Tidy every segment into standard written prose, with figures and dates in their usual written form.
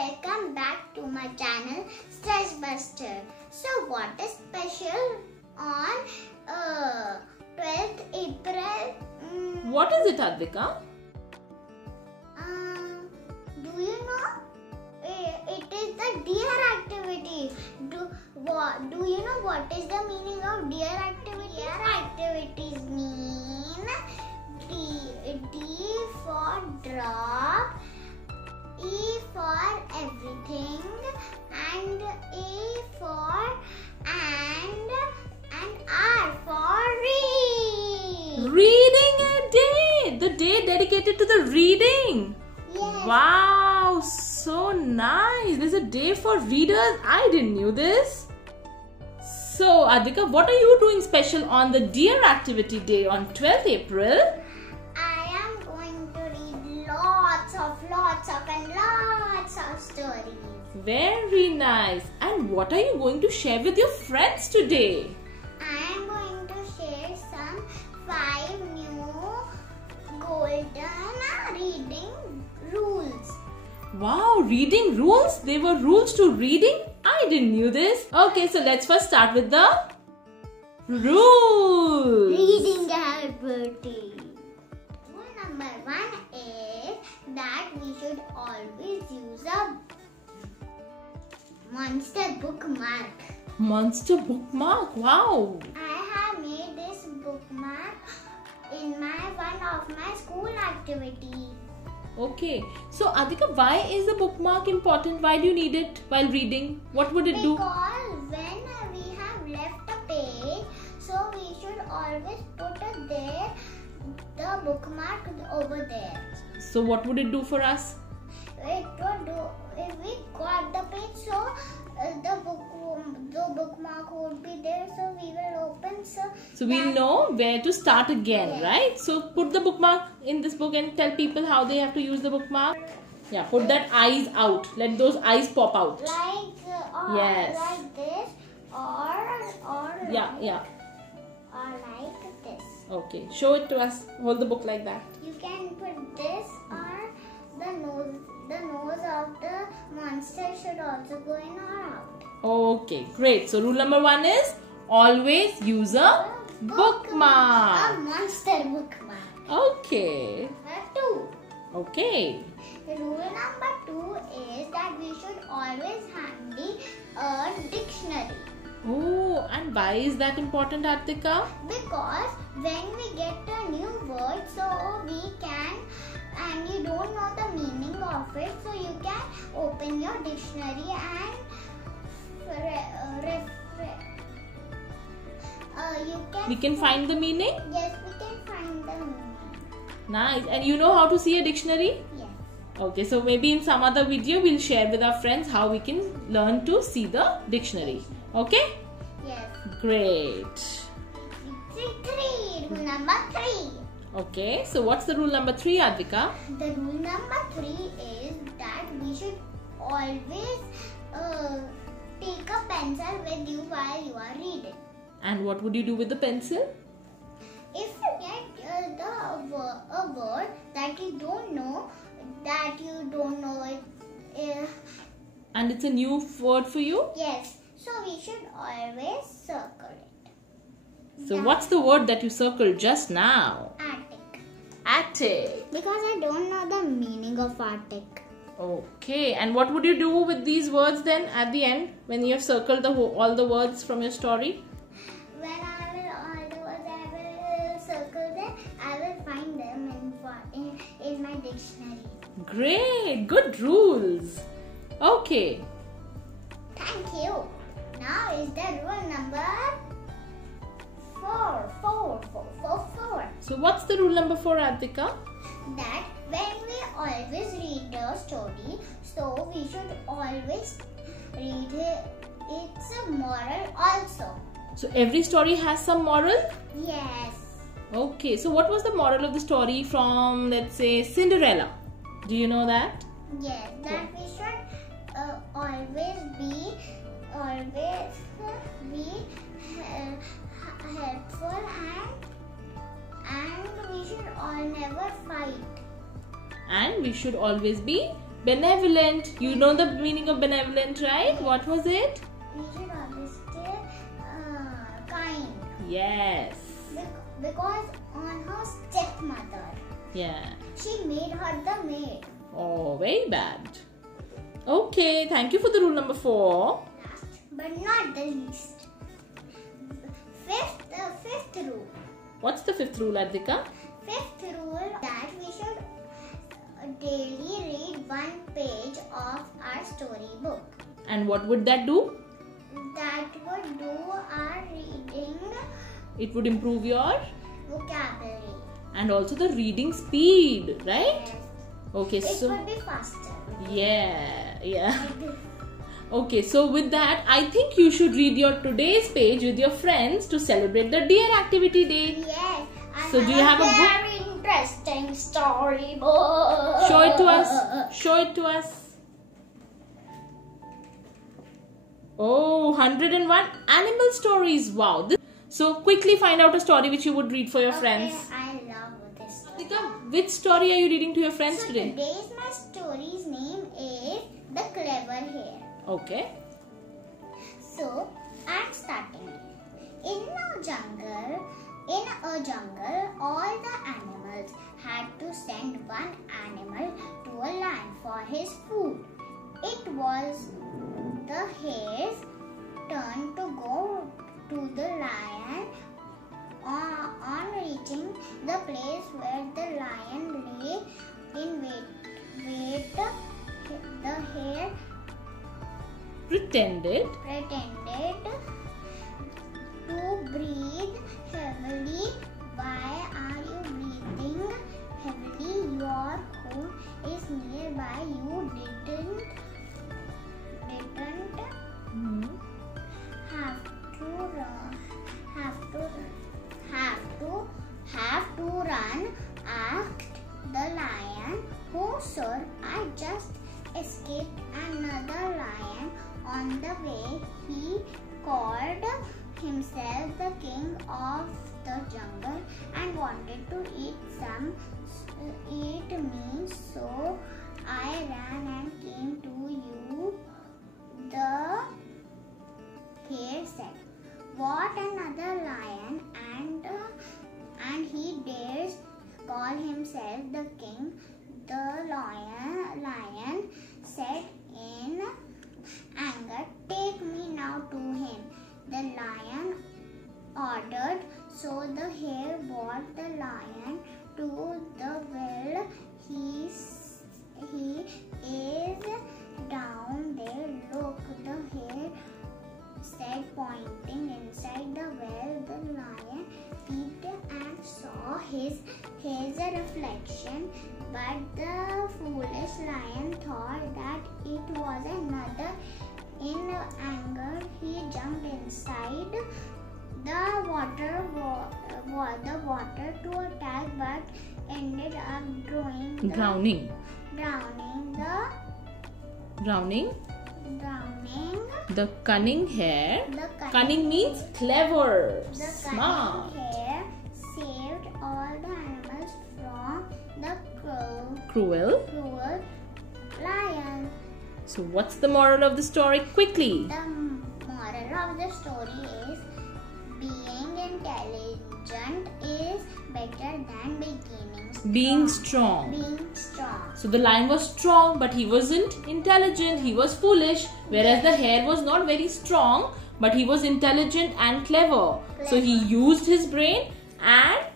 welcome back to my channel Stress Buster. So what is special on 12th April? What is it, Advika? Do you know? It is the deer activity. Do you know what is the meaning of deer activity? Deer activities mean D for drop, E for everything, and A for and R for read. Reading a day. The day dedicated to the reading. Yes. Wow, so nice. There's a day for readers. I didn't knew this. So, Advika, what are you doing special on the Dear Activity Day on 12th April? I am going to read lots of stories. Very nice. And what are you going to share with your friends today? I am going to share some 5 new golden reading rules. Wow, reading rules? There were rules to reading? I didn't knew this. Okay, so let's first start with the rules. Reading activity. Rule number 1 is that we should always use a monster bookmark. Monster bookmark. Wow. I have made this bookmark in one of my school activity. Okay. So, Advika, why is the bookmark important? Why do you need it while reading? What would it do? Because when we have left a page, so we should always put it there, the bookmark over there. So, what would it do for us? It would do, if we got the page, so the bookmark would be there, so we will open. So we'll know where to start again, right? So put the bookmark in this book and tell people how they have to use the bookmark. Yeah, put that eyes out. Let those eyes pop out. Yes. Like this, or Yeah. or like this. Okay, show it to us. Hold the book like that. You can put this, or the nose of the monster should also go in or out. Okay, great. So rule number 1 is always use a bookmark. A monster bookmark. Okay. 2. Okay. Rule number 2 is that we should always handy a dictionary. Oh, and why is that important, Advika? Because when we get a new word, so we can, and you don't know the meaning of it, so you can open your dictionary and We can find the meaning? Yes, we can find the meaning. Nice. And you know how to see a dictionary? Yes. Okay, so maybe in some other video we'll share with our friends how we can learn to see the dictionary. Okay? Yes. Great. 3. Rule number 3. Okay, so what's the rule number 3, Advika? The rule number 3 is that we should always take a pencil with you while you are reading. And what would you do with the pencil? If you get a word that you don't know it, And it's a new word for you? yes, so we should always circle it. So Yeah. what's the word that you circled just now? Attic. Attic. Because I don't know the meaning of attic. Okay, and what would you do with these words then at the end when you have circled all the words from your story? When all the words I will circle them, I will find them in my dictionary. Great, good rules. Okay. Thank you. Now is the rule number 4. So what's the rule number 4, Advika? That when we always read a story, so we should always read its moral also. So every story has some moral? Yes. Okay, so what was the moral of the story from, let's say, Cinderella? Do you know that? Yes, that we should always be helpful and we should never fight. And we should always be Benevolent. You know the meaning of benevolent, right? What was it? We should always stay kind. Yes. Because on her stepmother, Yeah. she made her the maid. Oh, very bad. Okay, thank you for the rule number 4. Last but not the least. Fifth rule. What's the 5th rule, Adhika? Fifth rule that we should daily read one page of our storybook. And what would that do? That would do our reading It would improve your vocabulary. and also the reading speed, right? Yes. Okay, It so would be faster. yeah. Okay, so with that, I think you should read your today's page with your friends to celebrate the Dear Activity Day. Yes. I So do you have a book? very interesting storybook. Show it to us. Show it to us. Oh, 101 animal stories. Wow. So quickly find out a story which you would read for your friends. I love this story. Adhika, which story are you reading to your friends So today? today's my story's name is The Clever Hare. Okay. So I'm starting it. In a jungle, all the animals had to send one animal to a lion for his food. It was the hare's turn to go to the lion. On reaching the place where the lion lay in wait, the hare Pretended to breathe heavily. Why are you breathing heavily? Your home is nearby. You didn't have to run, asked the lion. Oh sir, I just escaped another lion on the way. He called himself the king of the jungle and wanted to eat me, so I ran and came to you. The hare said, what, another lion, and he dares call himself the king? The lion said in anger, take me now to him. The lion ordered, so the hare brought the lion to the well. He is down there. Look, the hare said, pointing inside the well. The lion peeped and saw his reflection, but the foolish lion thought that it was another. In anger, he jumped inside the water to attack, but ended up drowning the cunning hare. Cunning means clever, The smart. cunning hare saved all the animals from the Cruel. cruel lion. So what's the moral of the story? Quickly. The moral of the story is being intelligent is better than Being strong. Being strong. So the lion was strong, but he wasn't intelligent. He was foolish. Whereas the hare was not very strong, but he was intelligent and clever. So he used his brain and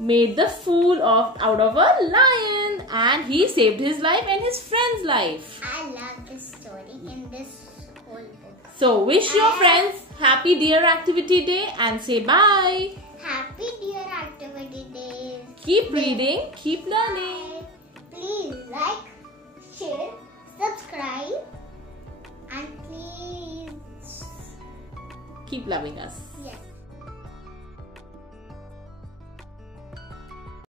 made the fool out of a lion, and he saved his life and his friend's life. I love this story in this whole book. So wish your friends happy Dear Activity Day and say bye. Happy Dear Activity Day. Keep reading, keep learning. Please like, share, subscribe, and please Keep loving us. yes.